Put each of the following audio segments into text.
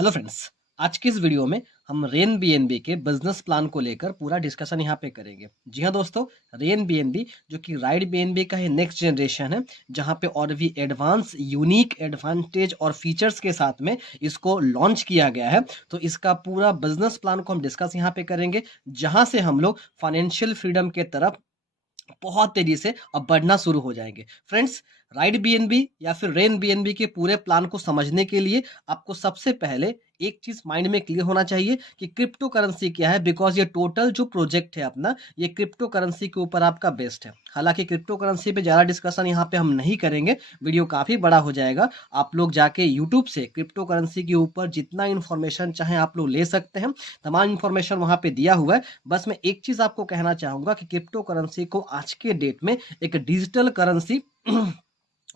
Hello friends. आज की इस वीडियो में हम रेन बीएनबी के बिजनेस प्लान को लेकर पूरा डिस्कशन यहाँ पे करेंगे। जी हाँ दोस्तों, रेन बीएनबी जो कि राइड बीएनबी का ही नेक्स्ट जनरेशन है, जहाँ पे और भी एडवांस यूनिक एडवांटेज और फीचर्स के साथ में इसको लॉन्च किया गया है। तो इसका पूरा बिजनेस प्लान को हम डिस्कस यहाँ पे करेंगे, जहाँ से हम लोग फाइनेंशियल फ्रीडम के तरफ बहुत तेजी से अब बढ़ना शुरू हो जाएंगे। फ्रेंड्स, राइड बीएनबी या फिर रेन बीएनबी के पूरे प्लान को समझने के लिए आपको सबसे पहले एक चीज माइंड में क्लियर होना चाहिए कि क्रिप्टो करेंसी क्या है। बिकॉज ये टोटल जो प्रोजेक्ट है अपना, ये क्रिप्टो करेंसी के ऊपर आपका बेस्ड है। हालांकि क्रिप्टो करेंसी पे ज़्यादा डिस्कशन यहाँ पे हम नहीं करेंगे, वीडियो काफ़ी बड़ा हो जाएगा। आप लोग जाके यूट्यूब से क्रिप्टो करेंसी के ऊपर जितना इन्फॉर्मेशन चाहे आप लोग ले सकते हैं, तमाम इन्फॉर्मेशन वहाँ पे दिया हुआ है। बस मैं एक चीज़ आपको कहना चाहूँगा कि क्रिप्टो करेंसी को आज के डेट में एक डिजिटल करेंसी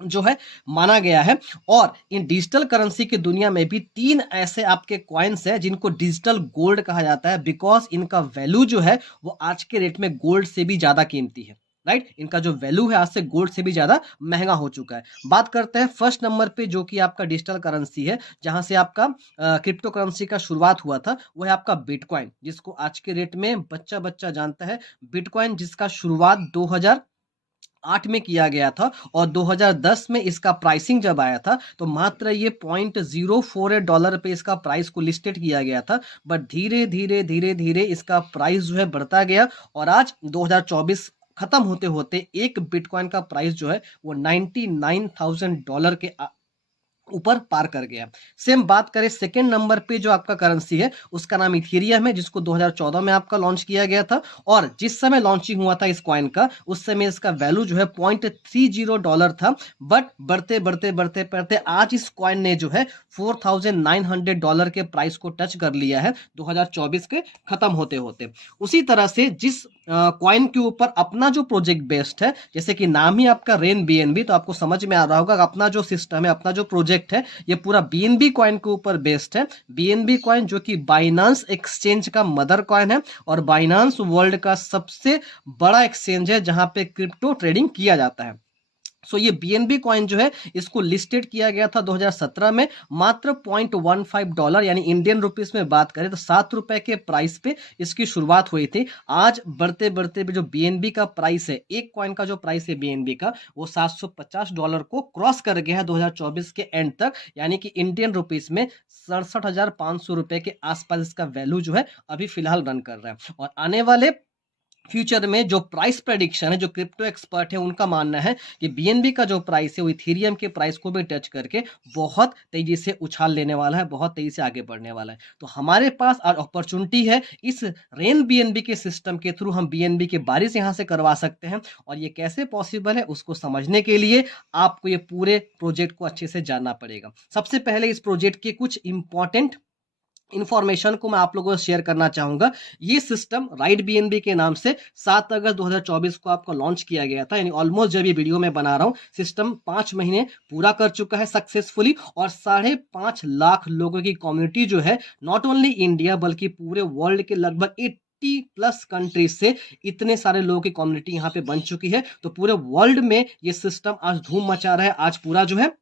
जो है माना गया है। और इन डिजिटल करेंसी की दुनिया में भी तीन ऐसे आपके कॉइन्स है जिनको डिजिटल गोल्ड कहा जाता है। बिकॉज इनका वैल्यू जो है वो आज के रेट में गोल्ड से भी ज्यादा कीमती है। राइट, इनका जो वैल्यू है आज से गोल्ड से भी ज्यादा महंगा हो चुका है। बात करते हैं फर्स्ट नंबर पे जो कि आपका डिजिटल करेंसी है, जहां से आपका क्रिप्टो करेंसी का शुरुआत हुआ था, वो है आपका बिटकॉइन, जिसको आज के रेट में बच्चा बच्चा जानता है। बिटकॉइन जिसका शुरुआत 2008 में किया गया था और 2010 में इसका प्राइसिंग जब आया था तो मात्र ये $0.048 पे इसका प्राइस को लिस्टेड किया गया था। बट धीरे धीरे धीरे धीरे इसका प्राइस जो है बढ़ता गया और आज 2024 खत्म होते होते एक बिटकॉइन का प्राइस जो है वो $99,000 के ऊपर पार कर गया। सेम बात करें सेकेंड नंबर पे जो आपका करेंसी है, उसका नाम इथेरियम है, जिसको 2014 में आपका लॉन्च किया गया था। और जिस समय लॉन्चिंग हुआ था इस कॉइन का, उस समय इसका वैल्यू जो है $0.30 था। बट बढ़ते बढ़ते बढ़ते बढ़ते आज इस कॉइन ने जो है $4,900 के प्राइस को टच कर लिया है 2024 के खत्म होते होते। उसी तरह से जिस कॉइन के ऊपर अपना जो प्रोजेक्ट बेस्ड है, जैसे कि नाम ही आपका रेन बीएनबी, तो आपको समझ में आ रहा होगा अपना जो सिस्टम है, अपना जो प्रोजेक्ट है, ये पूरा बीएनबी कॉइन के ऊपर बेस्ड है। बीएनबी कॉइन जो कि बाइनांस एक्सचेंज का मदर कॉइन है और बाइनांस वर्ल्ड का सबसे बड़ा एक्सचेंज है जहां पे क्रिप्टो ट्रेडिंग किया जाता है। सो ये बीएनबी कॉइन जो है, इसको लिस्टेड किया गया था 2017 में मात्र $0.15, यानी इंडियन रुपीस में बात करें तो ₹7 के प्राइस पे इसकी शुरुआत हुई थी। आज बढ़ते बढ़ते जो बीएनबी का प्राइस है, एक कॉइन का जो प्राइस है बीएनबी का, वो $750 को क्रॉस कर गया है 2024 के एंड तक। यानी कि इंडियन रुपीस में ₹67,500 के आसपास इसका वैल्यू जो है अभी फिलहाल रन कर रहा है। और आने वाले फ्यूचर में जो प्राइस प्रेडिक्शन है, जो क्रिप्टो एक्सपर्ट है उनका मानना है कि बीएनबी का जो प्राइस है वो इथेरियम के प्राइस को भी टच करके बहुत तेजी से उछाल लेने वाला है, बहुत तेजी से आगे बढ़ने वाला है। तो हमारे पास आज अपॉर्चुनिटी है, इस रेन बीएनबी के सिस्टम के थ्रू हम बीएनबी के बारिश यहाँ से करवा सकते हैं। और ये कैसे पॉसिबल है उसको समझने के लिए आपको ये पूरे प्रोजेक्ट को अच्छे से जानना पड़ेगा। सबसे पहले इस प्रोजेक्ट के कुछ इंपॉर्टेंट इंफॉर्मेशन को मैं आप लोगों से शेयर करना चाहूंगा। ये सिस्टम राइड बीएनबी के नाम से 7 अगस्त 2024 को आपका लॉन्च किया गया था। यानी ऑलमोस्ट जब ये वीडियो में बना रहा हूं, सिस्टम 5 महीने पूरा कर चुका है सक्सेसफुली और 5.5 लाख लोगों की कम्युनिटी जो है, नॉट ओनली इंडिया बल्कि पूरे वर्ल्ड के लगभग 80+ कंट्रीज से इतने सारे लोगों की कम्युनिटी यहाँ पे बन चुकी है। तो पूरे वर्ल्ड में ये सिस्टम आज धूम मचा रहा है, आज पूरा जो है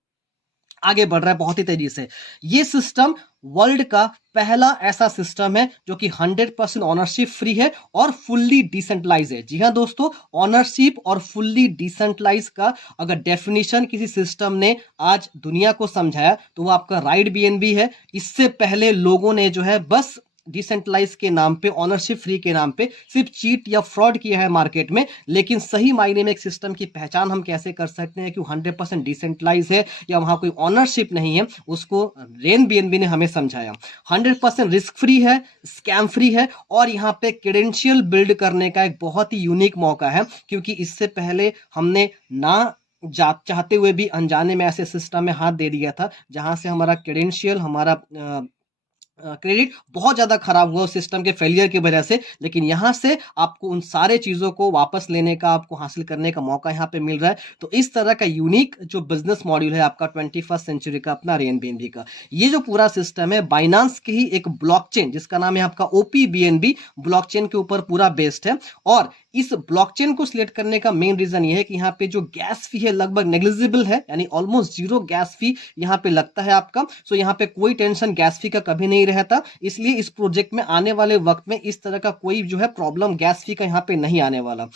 आगे बढ़ रहा है बहुत ही तेजी से। ये सिस्टम वर्ल्ड का पहला ऐसा सिस्टम है जो कि 100% ऑनरशिप फ्री है और फुल्ली डिसेंट्रलाइज है। जी हाँ दोस्तों, ऑनरशिप और फुल्ली डिसेंट्रलाइज का अगर डेफिनेशन किसी सिस्टम ने आज दुनिया को समझाया तो वो आपका राइड बीएनबी है। इससे पहले लोगों ने जो है बस डिसेंट्रलाइज के नाम पे, ऑनरशिप फ्री के नाम पे सिर्फ चीट या फ्रॉड किया है मार्केट में। लेकिन सही मायने में एक सिस्टम की पहचान हम कैसे कर सकते हैं कि वो 100% डिसेंट्रलाइज है या वहां कोई ऑनरशिप नहीं है, उसको रेन बीएनबी ने हमें समझाया। 100% रिस्क फ्री है, स्कैम फ्री है और यहाँ पे क्रेडेंशियल बिल्ड करने का एक बहुत ही यूनिक मौका है, क्योंकि इससे पहले हमने ना चाहते हुए भी अनजाने में ऐसे सिस्टम में हाथ दे दिया था जहां से हमारा क्रेडेंशियल, हमारा क्रेडिट बहुत ज़्यादा खराब हुआ उस सिस्टम के फेलियर की वजह से, लेकिन यहाँ से आपको उन सारे चीज़ों को वापस लेने का, आपको हासिल करने का मौका यहाँ पे मिल रहा है। तो इस तरह का यूनिक जो बिजनेस मॉड्यूल है आपका 21st सेंचुरी का अपना रेनबीएनबी का, ये जो पूरा सिस्टम है बाइनांस के ही एक ब्लॉकचेन जिसका नाम है आपका OPBNB ब्लॉकचेन के ऊपर पूरा बेस्ड है। और इस ब्लॉकचेन को सिलेक्ट करने का मेन रीजन ये है कि यहाँ पे जो गैस फी है लगभग नेग्लिजिबल है, यानी ऑलमोस्ट जीरो गैस फी यहाँ पे लगता है आपका। सो यहाँ पे कोई टेंशन गैस फी का कभी नहीं रहता, इसलिए इस प्रोजेक्ट में आने वाले वक्त में इस तरह का कोई जो है प्रॉब्लम गैस फी का यहाँ पे नहीं आने वाला।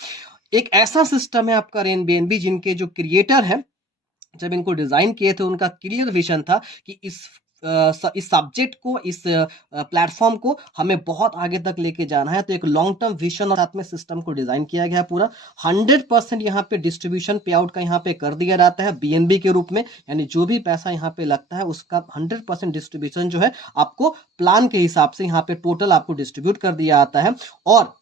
एक ऐसा सिस्टम है आपका रेनबीएनबी जिनके जो क्रिएटर है जब इनको डिजाइन किए थे उनका क्लियर विजन था कि इस सब्जेक्ट को, इस प्लेटफॉर्म को हमें बहुत आगे तक लेके जाना है। तो एक लॉन्ग टर्म विजन और साथ में सिस्टम को डिजाइन किया गया पूरा। 100% यहाँ पे डिस्ट्रीब्यूशन पे आउट का यहाँ पे कर दिया जाता है बीएनबी के रूप में, यानी जो भी पैसा यहाँ पे लगता है उसका 100% डिस्ट्रीब्यूशन जो है आपको प्लान के हिसाब से यहाँ पे टोटल आपको डिस्ट्रीब्यूट कर दिया जाता है। और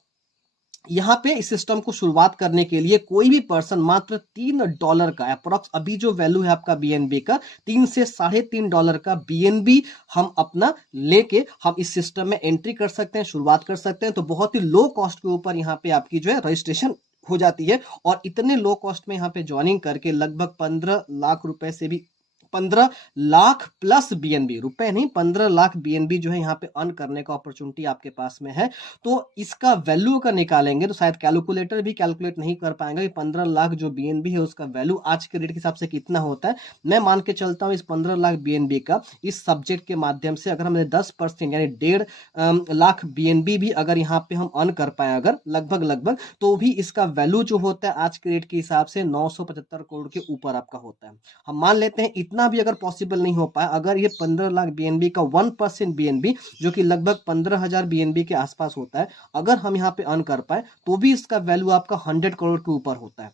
यहाँ पे इस सिस्टम को शुरुआत करने के लिए कोई भी पर्सन मात्र $3 का अप्रोक्स, अभी जो वैल्यू है आपका बीएनबी का $3 से $3.5 का बीएनबी हम अपना लेके हम इस सिस्टम में एंट्री कर सकते हैं, शुरुआत कर सकते हैं। तो बहुत ही लो कॉस्ट के ऊपर यहाँ पे आपकी जो है रजिस्ट्रेशन हो जाती है। और इतने लो कॉस्ट में यहाँ पे ज्वाइनिंग करके लगभग 15 लाख रुपए से भी 15 लाख प्लस बीएनबी, रुपए नहीं 15 लाख बीएनबी जो है यहाँ पे अर्न करने का अपॉर्चुनिटी आपके पास में है। तो इसका वैल्यू अगर निकालेंगे तो शायद कैलकुलेटर भी कैलकुलेट नहीं कर पाएंगे कि 15 लाख जो बीएनबी है उसका वैल्यू आज के रेट के हिसाब से कितना होता है। मैं मान के चलता हूँ इस 15 लाख बीएनबी का इस सब्जेक्ट के माध्यम से अगर हमने 10% यानी 1.5 लाख बीएनबी भी अगर यहाँ पे हम अर्न कर पाए अगर लगभग तो भी इसका वैल्यू जो होता है आज के रेट के हिसाब से 975 करोड़ के ऊपर आपका होता है। हम मान लेते हैं इतना भी अगर पॉसिबल नहीं हो पाया, अगर ये 15 लाख बीएनबी का 1% बीएनबी जो कि लगभग 15,000 बीएनबी के आसपास होता है, अगर हम यहाँ पे अर्न कर पाए तो भी इसका वैल्यू आपका 100 करोड़ के ऊपर होता है।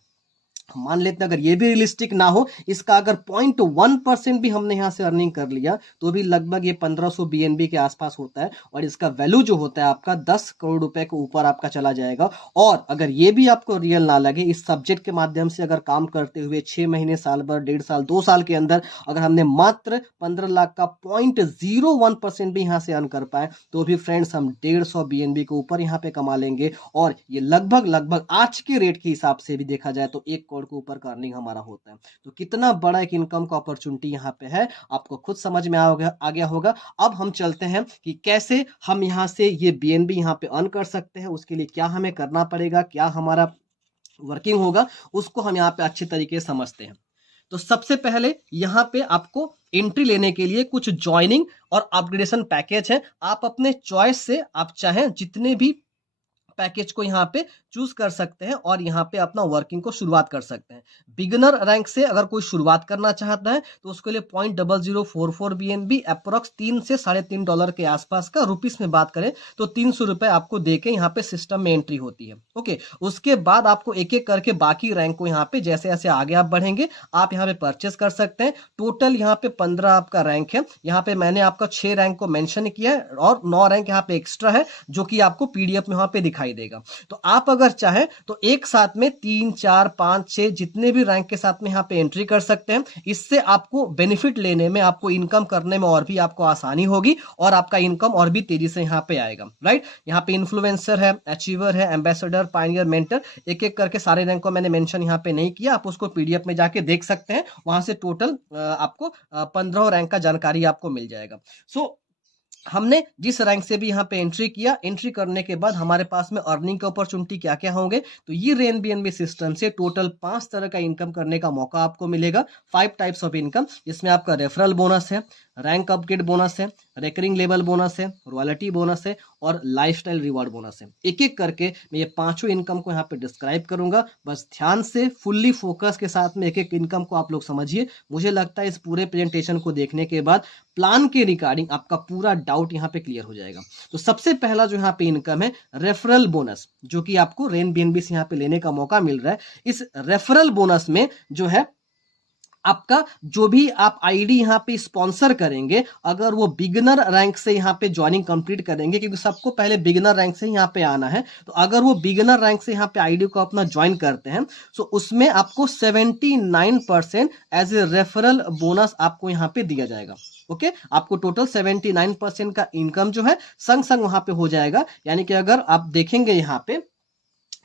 मान लेते हैं अगर ये भी रियलिस्टिक ना हो, इसका अगर 0.1% भी हमने यहां से अर्निंग कर लिया तो भी लगभग ये 1500 बीएनबी के आसपास होता है। और इसका वैल्यू जो होता है आपका 10 करोड़ रुपए के ऊपर आपका चला जाएगा। और अगर ये भी आपको रियल ना लगे, इस सब्जेक्ट के माध्यम से अगर काम करते हुए 6 महीने, साल भर, 1.5 साल, 2 साल के अंदर अगर हमने मात्र 15 लाख का 0.01% भी यहां से अर्न कर पाए तो भी फ्रेंड्स हम 150 बीएनबी के ऊपर यहाँ पे कमा लेंगे। और ये लगभग आज के रेट के हिसाब से भी देखा जाए तो 1 करोड़ के ऊपर का अर्निंग हमारा होता है। तो कितना बड़ा एक इनकम का अपॉर्चुनिटी यहाँ पे है, आपको खुद समझ में आ गया होगा। अब हम चलते हैं कि कैसे हम यहाँ से ये बीएनबी यहाँ पे अर्न कर सकते हैं, उसके लिए क्या हमें करना पड़ेगा, क्या हमारा वर्किंग होगा, उसको हम यहाँ पे अच्छी तरीके से समझते हैं। तो सबसे पहले यहाँ पे आपको एंट्री लेने के लिए कुछ ज्वाइनिंग और अपग्रेडेशन पैकेज है। आप अपने चॉइस से आप चाहें जितने भी पैकेज को यहाँ पे चूज कर सकते हैं और यहाँ पे अपना वर्किंग को शुरुआत कर सकते हैं। बिगिनर रैंक से अगर कोई शुरुआत करना चाहता है तो उसके लिए 0.0044 बीएनबी अप्रोक्स $3 से $3.5 के आसपास का, रुपीस में बात करें तो 300 रुपए आपको देके यहाँ पे सिस्टम में एंट्री होती है। ओके, उसके बाद आपको एक एक करके बाकी रैंक को यहाँ पे जैसे जैसे आगे आप बढ़ेंगे आप यहाँ पे परचेस कर सकते हैं। टोटल यहाँ पे 15 आपका रैंक है। यहाँ पे मैंने आपका 6 रैंक को मेंशन किया है और 9 रैंक यहाँ पे एक्स्ट्रा है जो कि आपको पीडीएफ में यहाँ पे दिखाई देगा। तो आप अगर चाहें तो एक साथ में 3, 4, 5, 6 जितने भी रैंक के साथ में यहाँ पे एंट्री कर सकते हैं। इससे आपको बेनिफिट लेने में, आपको इनकम करने में और भी आपको आसानी होगी और आपका इनकम और भी तेजी से यहाँ पे आएगा। राइट, यहाँ पे इन्फ्लुएंसर है, अचीवर है, एम्बेसडर, पायनियर, मेंटर, एक एक करके सारे रैंक को मैंने मेंशन यहाँ पे नहीं किया। आप उसको पीडीएफ में जाके देख सकते हैं, वहां से टोटल आपको 15 रैंक का जानकारी आपको मिल जाएगा। सो हमने जिस रैंक से भी यहाँ पे एंट्री किया, एंट्री करने के बाद हमारे पास में अर्निंग के अपॉर्चुनिटी क्या क्या होंगे, तो ये रेनबीएनबी सिस्टम से टोटल 5 तरह का इनकम करने का मौका आपको मिलेगा। 5 टाइप्स ऑफ इनकम, जिसमें आपका रेफरल बोनस है, रैंक अपग्रेड बोनस है, रेकरिंग लेवल बोनस है, रॉयल्टी बोनस है और लाइफस्टाइल रिवार्ड बोनस है। एक एक करके मैं ये पांचों इनकम को यहाँ पे डिस्क्राइब करूंगा। बस ध्यान से फुल्ली फोकस के साथ में एक एक इनकम को आप लोग समझिए। मुझे लगता है इस पूरे प्रेजेंटेशन को देखने के बाद प्लान के रिगार्डिंग आपका पूरा डाउट यहाँ पे क्लियर हो जाएगा। तो सबसे पहला जो यहाँ पे इनकम है रेफरल बोनस, जो कि आपको रेनबीएनबी से यहाँ पे लेने का मौका मिल रहा है। इस रेफरल बोनस में जो है आपका जो भी आप आईडी यहाँ पे स्पॉन्सर करेंगे, अगर वो बिगिनर रैंक से यहाँ पे ज्वाइनिंग कंप्लीट करेंगे, क्योंकि सबको पहले बिगिनर रैंक से यहाँ पे आना है, तो अगर वो बिगिनर रैंक से यहाँ पे आईडी को अपना ज्वाइन करते हैं तो उसमें आपको 79% एज ए रेफरल बोनस आपको यहाँ पे दिया जाएगा। ओके, आपको टोटल 79% का इनकम जो है संग संग वहां पे हो जाएगा। यानी कि अगर आप देखेंगे यहाँ पे,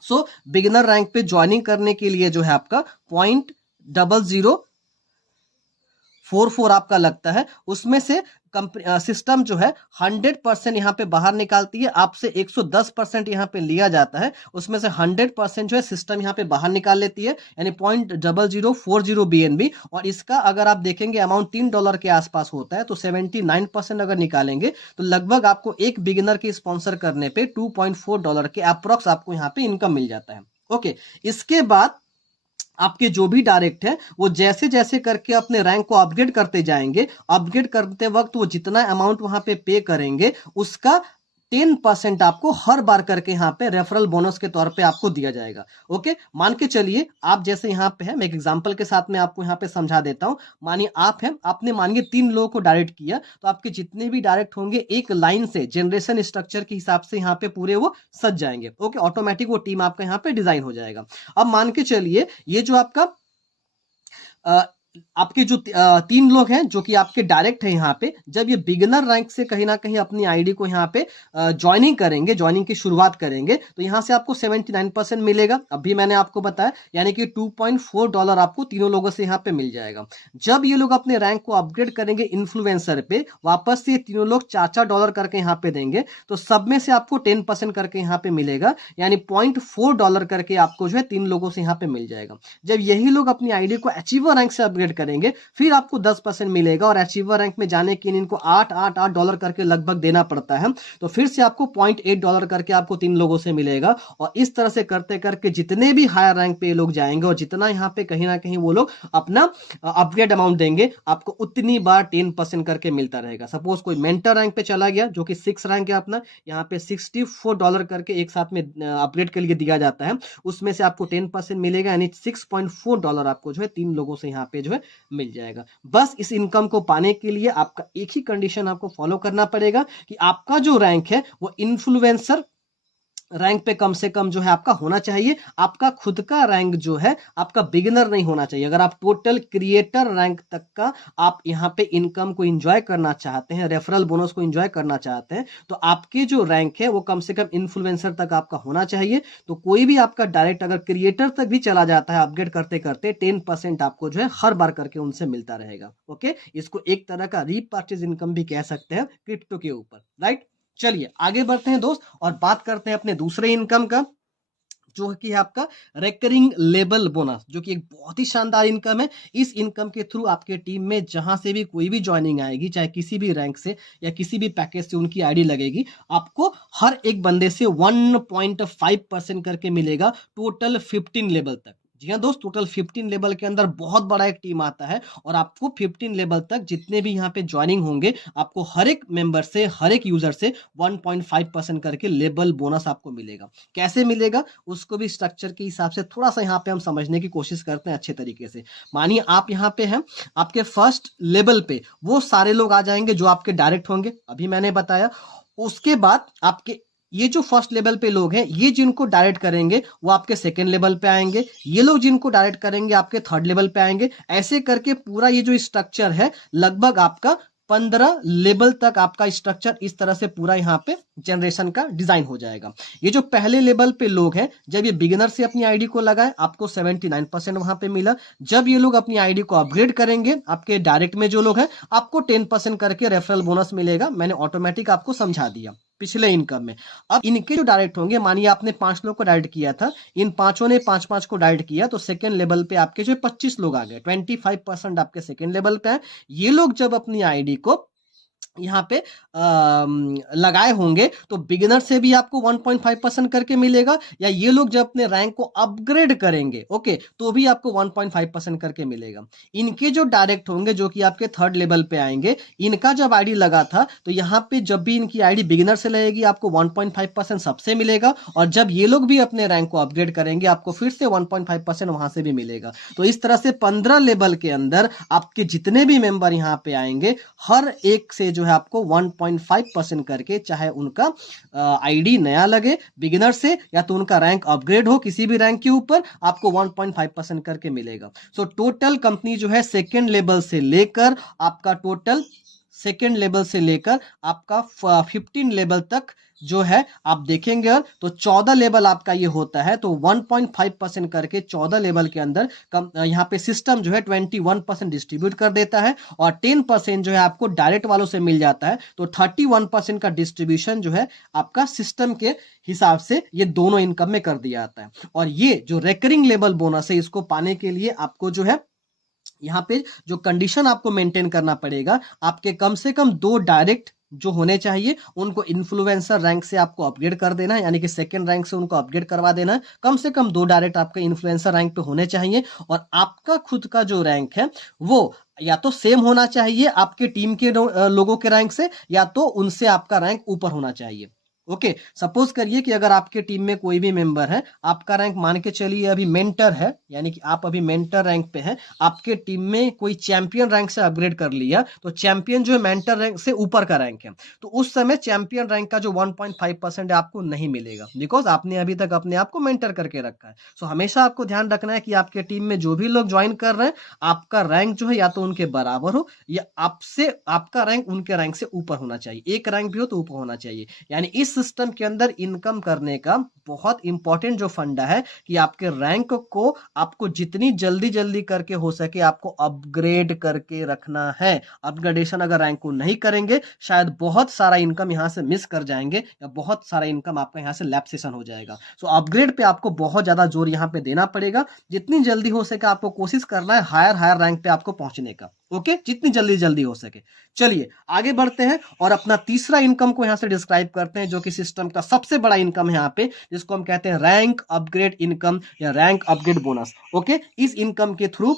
सो बिगिनर रैंक पे ज्वाइनिंग करने के लिए जो है आपका 0.0044 आपका लगता है, उसमें से सिस्टम जो है 100% यहाँ पे बाहर निकालती है, आपसे 110% यहाँ पे लिया जाता है, उसमें से 100% जो है सिस्टम यहाँ पे बाहर निकाल लेती है, यानी 0.0040 BNB। और इसका अगर आप देखेंगे अमाउंट $3 के आसपास होता है, तो 79% अगर निकालेंगे तो लगभग आपको एक बिगिनर के स्पॉन्सर करने पे $2.4 के अप्रॉक्स आपको यहाँ पे इनकम मिल जाता है। ओके, इसके बाद आपके जो भी डायरेक्ट है वो जैसे जैसे करके अपने रैंक को अपग्रेड करते जाएंगे, अपग्रेड करते वक्त वो जितना अमाउंट वहां पे करेंगे उसका 10% आपको हर बार करके यहाँ पे रेफरल बोनस के तौर पे आपको दिया जाएगा। ओके, मान के चलिए आप जैसे यहाँ पे है, मैं एक एग्जांपल के साथ में आपको यहाँ पे समझा देता हूँ। मानिए आप हैं, आपने मानिए 3 लोगों को डायरेक्ट किया, तो आपके जितने भी डायरेक्ट होंगे एक लाइन से जनरेशन स्ट्रक्चर के हिसाब से यहाँ पे पूरे वो सज जाएंगे। ओके, ऑटोमेटिक वो टीम आपका यहाँ पे डिजाइन हो जाएगा। अब मान के चलिए ये जो आपका आपके जो 3 लोग हैं जो कि आपके डायरेक्ट है, यहाँ पे जब ये बिगिनर रैंक से कहीं ना कहीं अपनी आईडी को यहाँ पे ज्वाइनिंग करेंगे, ज्वाइनिंग की शुरुआत करेंगे, तो यहाँ से आपको 79% मिलेगा। अभी मैंने आपको बताया, यानी कि $2.4 आपको तीनों लोगों से यहाँ पे मिल जाएगा। जब ये लोग अपने रैंक को अपग्रेड करेंगे इन्फ्लुएंसर पे, वापस से तीनों लोग $4 करके यहाँ पे देंगे, तो सब में से आपको 10% करके यहाँ पे मिलेगा, यानी $0.4 करके आपको जो है 3 लोगों से यहाँ पे मिल जाएगा। जब यही लोग अपनी आईडी को अचीवर रैंक से अपग्रेड करेंगे, फिर आपको 10% मिलेगा, और अचीवर रैंक में जाने के लिए इनको $8 करके लगभग देना पड़ता है, तो फिर से आपको $0.8 करके आपको 3 लोगों से मिलेगा। और इस तरह से करते करके जितने भी हायर रैंक पे लोग जाएंगे और जितना यहाँ पे कहीं ना कहीं वो लोग अपना अपग्रेड अमाउंट देंगे, आपको उतनी बार 10% करके मिलता रहेगा। सपोज कोई मेंटर रैंक पे चला गया जो कि 6 रैंक है अपना, यहाँ पे $64 करके एक साथ में अपग्रेड के लिए दिया जाता है, उसमें से आपको 10% मिलेगा, यानी $6.4 आपको जो है 3 लोगों से यहाँ पे जो है मिल जाएगा। बस इस इनकम को पाने के लिए आपका एक ही कंडीशन आपको फॉलो करना पड़ेगा कि आपका जो रैंक है वो इन्फ्लुएंसर रैंक पे कम से कम जो है आपका होना चाहिए। आपका खुद का रैंक जो है आपका बिगिनर नहीं होना चाहिए। अगर आप टोटल क्रिएटर रैंक तक का आप यहाँ पे इनकम को एंजॉय करना चाहते हैं, रेफरल बोनस को एंजॉय करना चाहते हैं, तो आपके जो रैंक है वो कम से कम इन्फ्लुएंसर तक आपका होना चाहिए। तो कोई भी आपका डायरेक्ट अगर क्रिएटर तक भी चला जाता है अपग्रेड करते करते, 10% आपको जो है हर बार करके उनसे मिलता रहेगा। ओके, इसको एक तरह का रीपर्चेज इनकम भी कह सकते हैं क्रिप्टो के ऊपर, राइट। चलिए आगे बढ़ते हैं दोस्त, और बात करते हैं अपने दूसरे इनकम का, जो कि है आपका रेकरिंग लेबल बोनस, जो कि एक बहुत ही शानदार इनकम है। इस इनकम के थ्रू आपके टीम में जहां से भी कोई भी ज्वाइनिंग आएगी, चाहे किसी भी रैंक से या किसी भी पैकेज से उनकी आईडी लगेगी, आपको हर एक बंदे से 1.5% करके मिलेगा टोटल 15 लेवल तक। जी हाँ दोस्त, टोटल 15 लेवल के अंदर बहुत बड़ा एक टीम आता है, और आपको 15 लेवल तक जितने भी यहाँ पे ज्वाइनिंग होंगे, आपको हर एक मेंबर से, हर एक यूजर से 1.5% करके लेबल बोनस आपको मिलेगा। कैसे मिलेगा उसको भी स्ट्रक्चर के हिसाब से थोड़ा सा यहाँ पे हम समझने की कोशिश करते हैं अच्छे तरीके से। मानिए आप यहाँ पे हैं, आपके फर्स्ट लेवल पे वो सारे लोग आ जाएंगे जो आपके डायरेक्ट होंगे, अभी मैंने बताया। उसके बाद आपके ये जो फर्स्ट लेवल पे लोग हैं, ये जिनको डायरेक्ट करेंगे वो आपके सेकंड लेवल पे आएंगे, ये लोग जिनको डायरेक्ट करेंगे आपके थर्ड लेवल पे आएंगे। ऐसे करके पूरा ये जो स्ट्रक्चर है लगभग आपका 15 लेवल तक आपका स्ट्रक्चर इस तरह से पूरा यहाँ पे जनरेशन का डिजाइन हो जाएगा। ये जो पहले लेवल पे लोग हैं, जब ये बिगिनर से अपनी आईडी को लगाए, आपको 79% वहां पे मिला। जब ये लोग अपनी आईडी को अपग्रेड करेंगे, आपके डायरेक्ट में जो लोग हैं, आपको 10% करके रेफरल बोनस मिलेगा। मैंने ऑटोमेटिक आपको समझा दिया पिछले इनकम में। अब इनके जो डायरेक्ट होंगे, मानिए आपने 5 लोग को डायरेक्ट किया था, इन पांचों ने 5-5 को डायरेक्ट किया, तो सेकंड लेवल पे आपके जो 25 लोग आ गए, 25% आपके सेकंड लेवल पे है। ये लोग जब अपनी आईडी को यहाँ पे लगाए होंगे तो बिगिनर से भी आपको 1.5% करके मिलेगा, या ये लोग जब अपने रैंक को अपग्रेड करेंगे ओके तो भी आपको 1.5% करके मिलेगा। इनके जो डायरेक्ट होंगे जो कि आपके थर्ड लेवल पे आएंगे, इनका जब आईडी लगा था तो यहाँ पे जब भी इनकी आईडी बिगिनर से लगेगी आपको 1.5% सबसे मिलेगा, और जब ये लोग भी अपने रैंक को अपग्रेड करेंगे आपको फिर से 1.5% वहां से भी मिलेगा। तो इस तरह से 15 लेवल के अंदर आपके जितने भी मेंबर यहाँ पे आएंगे हर एक से जो है आपको 1.5% करके, चाहे उनका आईडी नया लगे बिगिनर से या तो उनका रैंक अपग्रेड हो किसी भी रैंक के ऊपर, आपको 1.5% करके मिलेगा। सो टोटल कंपनी जो है सेकेंड लेवल से लेकर आपका टोटल सेकेंड लेवल से लेकर आपका 15 लेवल तक जो है आप देखेंगे तो 14 लेवल आपका ये होता है। तो 1.5% करके 14 लेवल के अंदर यहाँ पे सिस्टम जो है 21% डिस्ट्रीब्यूट कर देता है, और 10% जो है आपको डायरेक्ट वालों से मिल जाता है। तो 31% का डिस्ट्रीब्यूशन जो है आपका सिस्टम के हिसाब से ये दोनों इनकम में कर दिया जाता है। और ये जो रेकरिंग लेवल बोनस है इसको पाने के लिए आपको जो है यहाँ पे जो कंडीशन आपको मेंटेन करना पड़ेगा, आपके कम से कम 2 डायरेक्ट जो होने चाहिए उनको इन्फ्लुएंसर रैंक से आपको अपग्रेड कर देना है, यानी कि सेकंड रैंक से उनको अपग्रेड करवा देना है। कम से कम 2 डायरेक्ट आपके इन्फ्लुएंसर रैंक पे होने चाहिए, और आपका खुद का जो रैंक है वो या तो सेम होना चाहिए आपके टीम के लोगों के रैंक से, या तो उनसे आपका रैंक ऊपर होना चाहिए। ओके सपोज करिए कि अगर आपके टीम में कोई भी मेंबर है, आपका रैंक मान के चलिए अभी मेंटर है, यानी कि आप अभी मेंटर रैंक पे हैं, आपके टीम में कोई चैंपियन रैंक से अपग्रेड कर लिया, तो चैंपियन जो है मेंटर रैंक से ऊपर का रैंक है, तो उस समय चैंपियन रैंक का जो 1.5% है आपको नहीं मिलेगा, बिकॉज आपने अभी तक अपने आप को मेंटर करके रखा है। सो हमेशा आपको ध्यान रखना है कि आपके टीम में जो भी लोग ज्वाइन कर रहे हैं आपका रैंक जो है या तो उनके बराबर हो या आपसे आपका रैंक उनके रैंक से ऊपर होना चाहिए, एक रैंक भी हो तो ऊपर होना चाहिए। यानी इस सिस्टम के अंदर इनकम करने का बहुत इंपॉर्टेंट जो फंडा है कि आपके रैंक को आपको जितनी जल्दी जल्दी करके हो सके आपको अपग्रेड करके रखना है। अपग्रेडेशन अगर रैंक को नहीं करेंगे शायद बहुत सारा इनकम यहां से मिस कर जाएंगे, या बहुत सारा इनकम आपका यहां से लैप्सेशन हो जाएगा। सो अपग्रेड पे आपको बहुत ज्यादा जोर यहां पे देना पड़ेगा, जितनी जल्दी हो सके आपको कोशिश करना है हायर हायर रैंक पे आपको पहुंचने का। ओके जितनी जल्दी जल्दी हो सके। चलिए आगे बढ़ते हैं और अपना तीसरा इनकम को यहां से डिस्क्राइब करते हैं, जो कि सिस्टम का सबसे बड़ा इनकम है यहाँ पे, जिसको हम कहते हैं रैंक अपग्रेड इनकम या रैंक अपग्रेड बोनस। ओके इस इनकम के थ्रू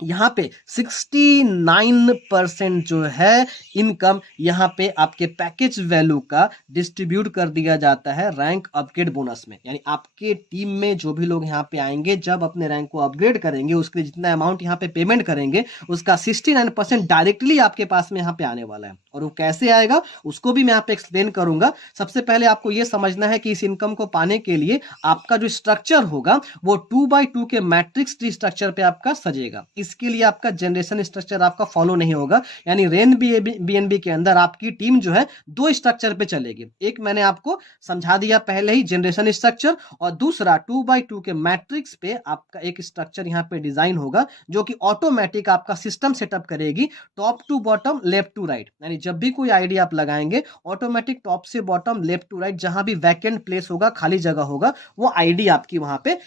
यहाँ पे 69% जो है इनकम यहाँ पे आपके पैकेज वैल्यू का डिस्ट्रीब्यूट कर दिया जाता है रैंक अपग्रेड बोनस में। यानी आपके टीम में जो भी लोग यहाँ पे आएंगे जब अपने रैंक को अपग्रेड करेंगे उसके लिए जितना अमाउंट यहाँ पे पेमेंट करेंगे उसका 69% डायरेक्टली आपके पास में यहाँ पे आने वाला है। और वो कैसे आएगा उसको भी मैं यहाँ पे एक्सप्लेन करूंगा। सबसे पहले आपको ये समझना है कि इस इनकम को पाने के लिए आपका जो स्ट्रक्चर होगा वो 2x2 के मैट्रिक्स ट्री स्ट्रक्चर पे आपका सजेगा। इसके लिए आपका जनरेशन स्ट्रक्चर आपका फॉलो नहीं होगा, यानी रेन बीएनबी के अंदर आपकी टीम जो है 2 स्ट्रक्चर पे चलेगी। एक मैंने आपको समझा दिया पहले ही जनरेशन स्ट्रक्चर, और दूसरा 2x2 के मैट्रिक्स पे आपका एक स्ट्रक्चर यहाँ पे डिजाइन होगा जो कि ऑटोमेटिक आपका सिस्टम सेटअप करेगी top to bottom left to right. यानी जब भी कोई आईडी आप लगाएंगे ऑटोमेटिक टॉप से बॉटम लेफ्ट टू राइट जहां भी वैकेंट प्लेस होगा खाली जगह होगा वो आईडी आपकी वहां पे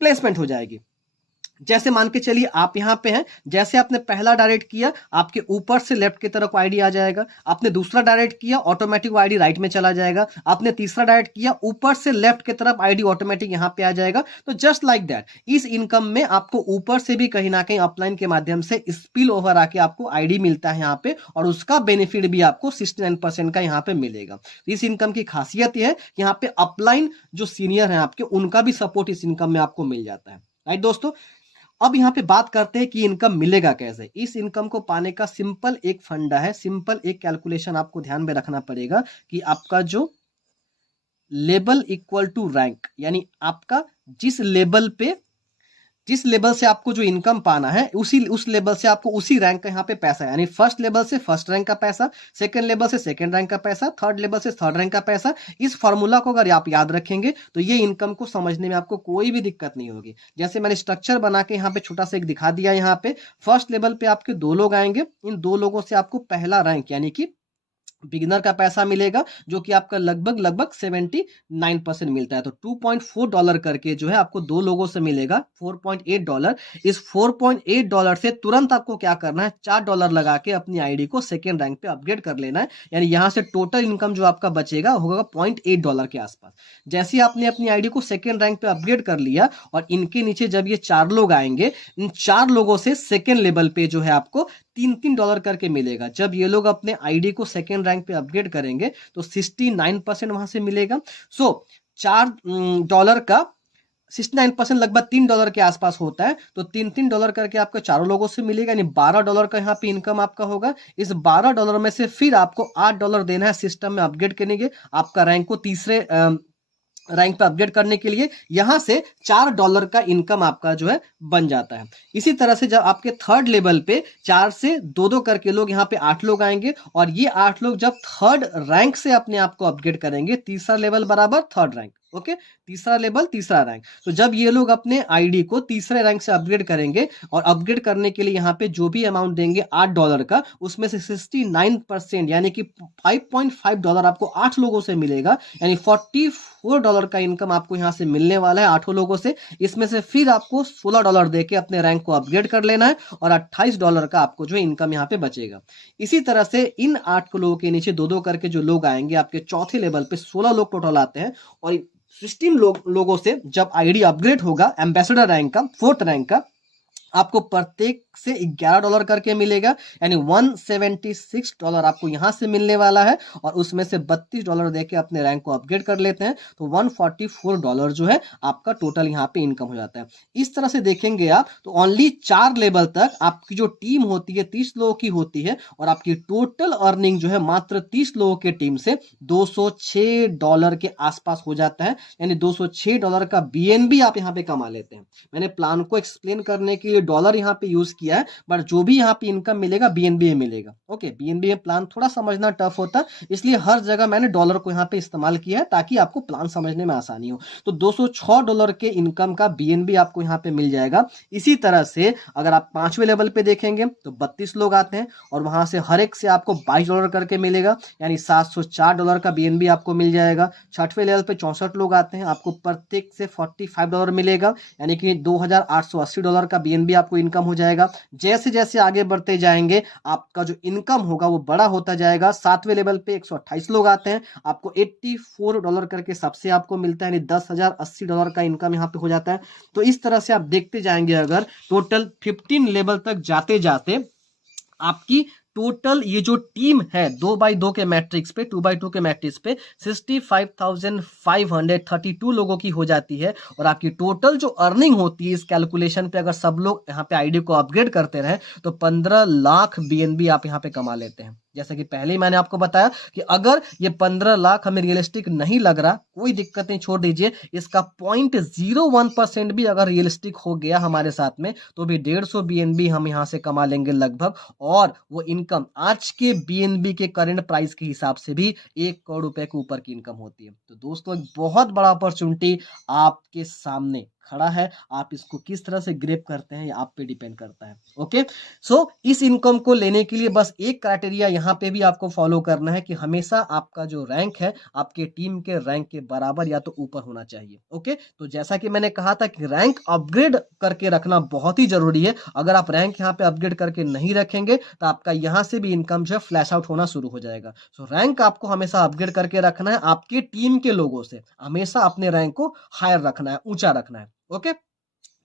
प्लेसमेंट हो जाएगी। जैसे मान के चलिए आप यहां पे हैं, जैसे आपने पहला डायरेक्ट किया आपके ऊपर से लेफ्ट की तरफ आईडी आ जाएगा, आपने दूसरा डायरेक्ट किया ऑटोमेटिक आईडी राइट में चला जाएगा, आपने तीसरा डायरेक्ट किया ऊपर से लेफ्ट की तरफ आईडी ऑटोमेटिक यहां पे आ जाएगा। तो जस्ट लाइक दैट इस इनकम में आपको ऊपर से भी कहीं ना कहीं अपलाइन के माध्यम से स्पिल ओवर आके आपको आईडी मिलता है यहाँ पे, और उसका बेनिफिट भी आपको 69% का यहाँ पे मिलेगा। इस इनकम की खासियत यह है कि यहाँ पे अपलाइन जो सीनियर है आपके उनका भी सपोर्ट इस इनकम में आपको मिल जाता है। राइट दोस्तों, अब यहाँ पे बात करते हैं कि इनकम मिलेगा कैसे। इस इनकम को पाने का सिंपल एक फंडा है, सिंपल एक कैलकुलेशन आपको ध्यान में रखना पड़ेगा कि आपका जो लेवल इक्वल टू रैंक, यानी आपका जिस लेवल से आपको जो इनकम पाना है उस लेवल से आपको उसी रैंक का यहाँ पे पैसा, यानी फर्स्ट लेवल से फर्स्ट रैंक का पैसा, सेकंड लेवल से सेकंड रैंक का पैसा, थर्ड लेवल से थर्ड रैंक का पैसा। इस फॉर्मूला को अगर आप याद रखेंगे तो ये इनकम को समझने में आपको कोई भी दिक्कत नहीं होगी। जैसे मैंने स्ट्रक्चर बना के यहाँ पे छोटा सा एक दिखा दिया, यहाँ पे फर्स्ट लेवल पे आपके 2 लोग आएंगे, इन 2 लोगों से आपको पहला रैंक यानी कि बिगिनर का पैसा मिलेगा जो कि आपका लगभग लगभग 79% मिलता है। तो $2.4 करके जो है आपको दो लोगों से मिलेगा $4.8। इस $4.8 से तुरंत आपको क्या करना है, $4 लगा के अपनी आईडी को सेकेंड रैंक पे अपग्रेड कर लेना है। यानी यहाँ से टोटल इनकम जो आपका बचेगा होगा $0.8 के आसपास। जैसे ही आपने अपनी आईडी को सेकेंड रैंक पे अपग्रेड कर लिया और इनके नीचे जब ये 4 लोग आएंगे, इन 4 लोगों से सेकेंड लेवल पे जो है आपको $3 करके मिलेगा। जब ये लोग अपने आईडी को सेकेंड रैंक पे अपग्रेड करेंगे तो 69% वहां से मिलेगा। सो $4 का 69% लगभग $3 के आसपास होता है। तो $3 करके आपको चारों लोगों से मिलेगा, यानी $12 का यहाँ पे इनकम आपका होगा। इस $12 में से फिर आपको $8 देना है सिस्टम में अपग्रेड करने के, आपका रैंक को तीसरे रैंक पे अपग्रेड करने के लिए। यहां से $4 का इनकम आपका जो है बन जाता है। इसी तरह से जब आपके थर्ड लेवल पे 4 से 2-2 करके लोग, यहाँ पे 8 लोग आएंगे और ये 8 लोग जब थर्ड रैंक से अपने आप को अपग्रेड करेंगे, तीसरा लेवल बराबर थर्ड रैंक, ओके, तीसरा लेवल तीसरा रैंक। तो जब ये लोग अपने आईडी को तीसरे रैंक से अपग्रेड करेंगे और अपग्रेड करने के लिए यहाँ पे जो भी अमाउंट देंगे $8 का, उसमें से 69% यानी कि $5.5 आपको 8 लोगों से मिलेगा। यानी $44 का इनकम आपको यहाँ से मिलने वाला है 8 लोगों से। इसमें से फिर आपको $16 दे के अपने रैंक को अपग्रेड कर लेना है और $28 का आपको जो इनकम यहाँ पे बचेगा। इसी तरह से इन 8 लोगों के नीचे 2-2 करके जो लोग आएंगे, आपके चौथे लेवल पे 16 लोग टोटल आते हैं और 16 लोगों से जब आईडी अपग्रेड होगा एम्बेसडर रैंक का, फोर्थ रैंक का, आपको प्रत्येक से $11 करके मिलेगा। यानी $176 आपको यहां से मिलने वाला है और उसमें से $32 देके अपने रैंक को अपग्रेड कर लेते हैं। तो $144 जो है आपका टोटल यहाँ पे इनकम हो जाता है। इस तरह से देखेंगे आप तो ओनली 4 लेवल तक आपकी जो टीम होती है 30 लोगों की होती है और आपकी टोटल अर्निंग जो है मात्र 30 लोगों के टीम से $206 के आसपास हो जाता है। यानी $206 का BNB आप यहाँ पे कमा लेते हैं। मैंने प्लान को एक्सप्लेन करने के लिए डॉलर यहाँ पे यूज किया है, बट जो भी यहाँ पे इनकम मिलेगा BNB में मिलेगा। ओके, BNB में प्लान थोड़ा समझना टफ होता है, इसलिए हर जगह मैंने डॉलर को यहाँ पे इस्तेमाल किया है ताकि आपको प्लान समझने में आसानी हो। तो $206 के इनकम का BNB आपको यहाँ पे मिल जाएगा। इसी तरह से अगर आप 5वें लेवल पे देखेंगे तो 32 लोग आते हैं और वहां से हर एक से आपको $22 करके मिलेगा। यानी $704 का BNB आपको मिल जाएगा। 6वें लेवल पे 64 लोग आते हैं, आपको प्रत्येक से $45 मिलेगा। यानी कि $2880 का BNB आपको इनकम हो जाएगा। जैसे जैसे आगे बढ़ते जाएंगे आपका जो इनकम होगा वो बड़ा होता जाएगा। 7वें लेवल पे 128 लोग आते हैं, आपको $84 करके सबसे आपको मिलता है, यानी $10,080 का इनकम यहाँ पे हो जाता है। तो इस तरह से आप देखते जाएंगे, अगर टोटल 15 लेवल तक जाते जाते आपकी टोटल ये जो टीम है 2x2 के मैट्रिक्स पे, 2x2 के मैट्रिक्स पे 65,532 लोगों की हो जाती है। और आपकी टोटल जो अर्निंग होती है इस कैलकुलेशन पे, अगर सब लोग यहाँ पे आईडी को अपग्रेड करते रहे तो 15 लाख BNB आप यहाँ पे कमा लेते हैं। जैसा कि पहले ही मैंने आपको बताया कि अगर ये 15 लाख हमें रियलिस्टिक नहीं लग रहा, कोई दिक्कत नहीं, छोड़ दीजिए। इसका 0.01% भी अगर रियलिस्टिक हो गया हमारे साथ में तो भी 150 BNB हम यहाँ से कमा लेंगे लगभग। और वो इनकम आज के BNB के करंट प्राइस के हिसाब से भी 1 करोड़ रुपए के ऊपर की इनकम होती है। तो दोस्तों एक बहुत बड़ा अपॉर्चुनिटी आपके सामने खड़ा है, आप इसको किस तरह से ग्रेप करते हैं ये आप पे डिपेंड करता है। ओके, सो इस इनकम को लेने के लिए बस एक क्राइटेरिया यहाँ पे भी आपको फॉलो करना है कि हमेशा आपका जो रैंक है आपके टीम के रैंक के बराबर या तो ऊपर होना चाहिए। ओके, तो जैसा कि मैंने कहा था कि रैंक अपग्रेड करके रखना बहुत ही जरूरी है। अगर आप रैंक यहाँ पे अपग्रेड करके नहीं रखेंगे तो आपका यहाँ से भी इनकम जो है फ्लैश आउट होना शुरू हो जाएगा। सो रैंक आपको हमेशा अपग्रेड करके रखना है, आपके टीम के लोगों से हमेशा अपने रैंक को हायर रखना है, ऊंचा रखना है। ओके,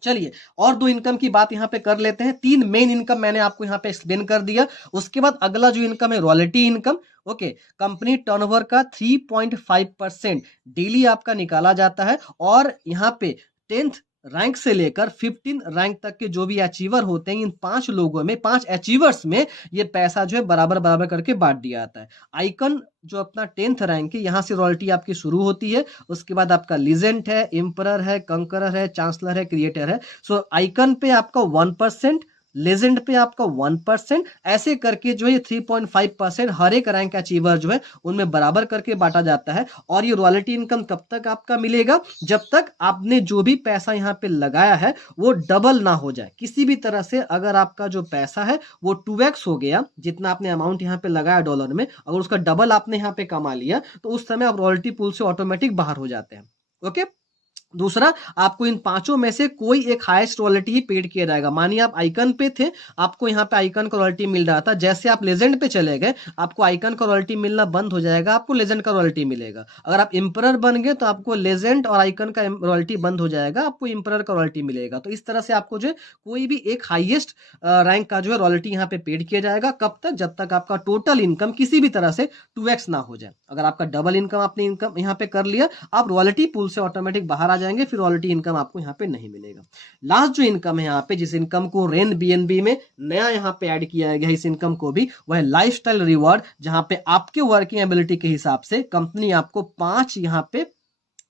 चलिए और 2 इनकम की बात यहाँ पे कर लेते हैं। 3 मेन इनकम मैंने आपको यहाँ पे एक्सप्लेन कर दिया। उसके बाद अगला जो इनकम है royalty income. Okay, company turnover का 3.5% डेली आपका निकाला जाता है और यहाँ पे 10th रैंक से लेकर 15 रैंक तक के जो भी अचीवर होते हैं, इन 5 लोगों में, 5 अचीवर्स में ये पैसा जो है बराबर बराबर करके बांट दिया जाता है। आइकन जो अपना 10th रैंक है, यहाँ से रॉयल्टी आपकी शुरू होती है। उसके बाद आपका लीजेंड है, एम्परर है, कंकरर है, चांसलर है, क्रिएटर है। सो आइकन पे आपका 1%, लेजेंड पे आपका 1%, ऐसे करके जो है 3.5% हर एक रैंक अचीवर जो है उनमें बराबर करके बांटा जाता है। और ये रॉयल्टी इनकम कब तक आपका मिलेगा, जब तक आपने जो भी पैसा यहाँ पे लगाया है वो डबल ना हो जाए। किसी भी तरह से अगर आपका जो पैसा है वो 2x हो गया, जितना आपने अमाउंट यहाँ पे लगाया डॉलर में, अगर उसका डबल आपने यहाँ पे कमा लिया तो उस समय आप रॉयल्टी पूल से ऑटोमेटिक बाहर हो जाते हैं। ओके, दूसरा, आपको इन पांचों में से कोई एक हाईएस्ट रॉयल्टी ही पेड किया जाएगा। मानिए आप आइकन पे थे, आपको यहाँ पे आइकन का रॉयल्टी मिल रहा था, जैसे आप लेजेंड पे चले गए आपको आइकन का रॉयल्टी मिलना बंद हो जाएगा, आपको लेजेंड का रॉयल्टी मिलेगा। अगर आप इंपरर बन गए तो आपको लेजेंड और आइकन का रॉयल्टी बंद हो जाएगा, आपको इंपरर का रॉयल्टी मिलेगा। तो इस तरह से आपको जो है कोई भी एक हाइएस्ट रैंक का जो है रॉयल्टी यहाँ पे पेड किया जाएगा। कब तक, जब तक आपका टोटल इनकम किसी भी तरह से 2x ना हो जाए। अगर आपका डबल इनकम आपने इनकम यहाँ पे कर लिया, आप रॉयल्टी पूल से ऑटोमेटिक बाहर आ जाएंगे, फिर रॉयल्टी इनकम आपको यहाँ पे नहीं मिलेगा। लास्ट जो इनकम है यहाँ पे, जिस इनकम को रेन बीएनबी में नया यहाँ पे ऐड किया गया इस इनकम को भी, वह है लाइफस्टाइल रिवॉर्ड, जहां पे आपके वर्किंग एबिलिटी के हिसाब से कंपनी आपको 5 यहाँ पे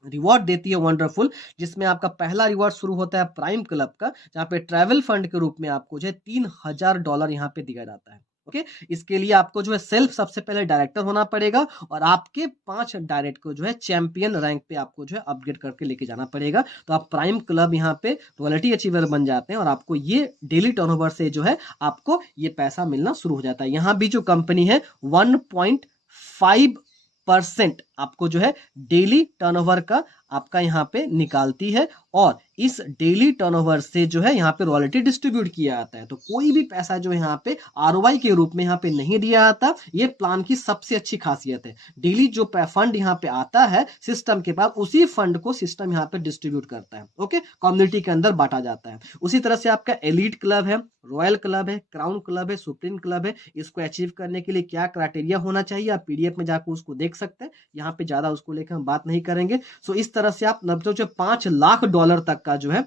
रिवॉर्ड देती है वंडरफुल, जिसमें आपका पहला रिवॉर्ड शुरू होता है प्राइम क्लब का, जहां पे ट्रैवल फंड के रूप में आपको जो है $3000 यहाँ पे दिया जाता है। ओके, इसके लिए आपको जो है सेल्फ सबसे पहले डायरेक्टर होना पड़ेगा और आपके 5 डायरेक्ट को जो है चैंपियन रैंक पे आपको जो है अपग्रेड करके लेके जाना पड़ेगा। तो आप प्राइम क्लब यहाँ पे रॉयल्टी अचीवर बन जाते हैं और आपको ये डेली टर्नओवर से जो है आपको ये पैसा मिलना शुरू हो जाता है। यहाँ भी जो कंपनी है 1.5% आपको जो है डेली टर्नओवर का आपका यहाँ पे निकालती है और इस डेली टर्नओवर से जो है यहाँ पे रॉयल्टी डिस्ट्रीब्यूट किया जाता है। तो कोई भी पैसा जो यहाँ पे आरओआई के रूप में यहाँ पे नहीं दिया जाता। ये प्लान की सबसे अच्छी खासियत है। डेली जो फंड यहाँ पे आता है सिस्टम के पास, उसी फंड को सिस्टम यहाँ पे डिस्ट्रीब्यूट करता है। ओके, कम्युनिटी के अंदर बांटा जाता है। उसी तरह से आपका एलीट क्लब है, रॉयल क्लब है, क्राउन क्लब है, सुप्रीम क्लब है। इसको अचीव करने के लिए क्या क्राइटेरिया होना चाहिए, आप पीडीएफ में जाकर उसको देख सकते हैं। यहाँ पे ज्यादा उसको लेकर हम बात नहीं करेंगे। सो इस तरह से आप $5 लाख तक का जो है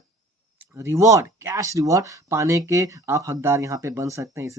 रिवॉर्ड, कैश रिवॉर्ड पाने के आप हकदार यहाँ पे बन सकते हैं इस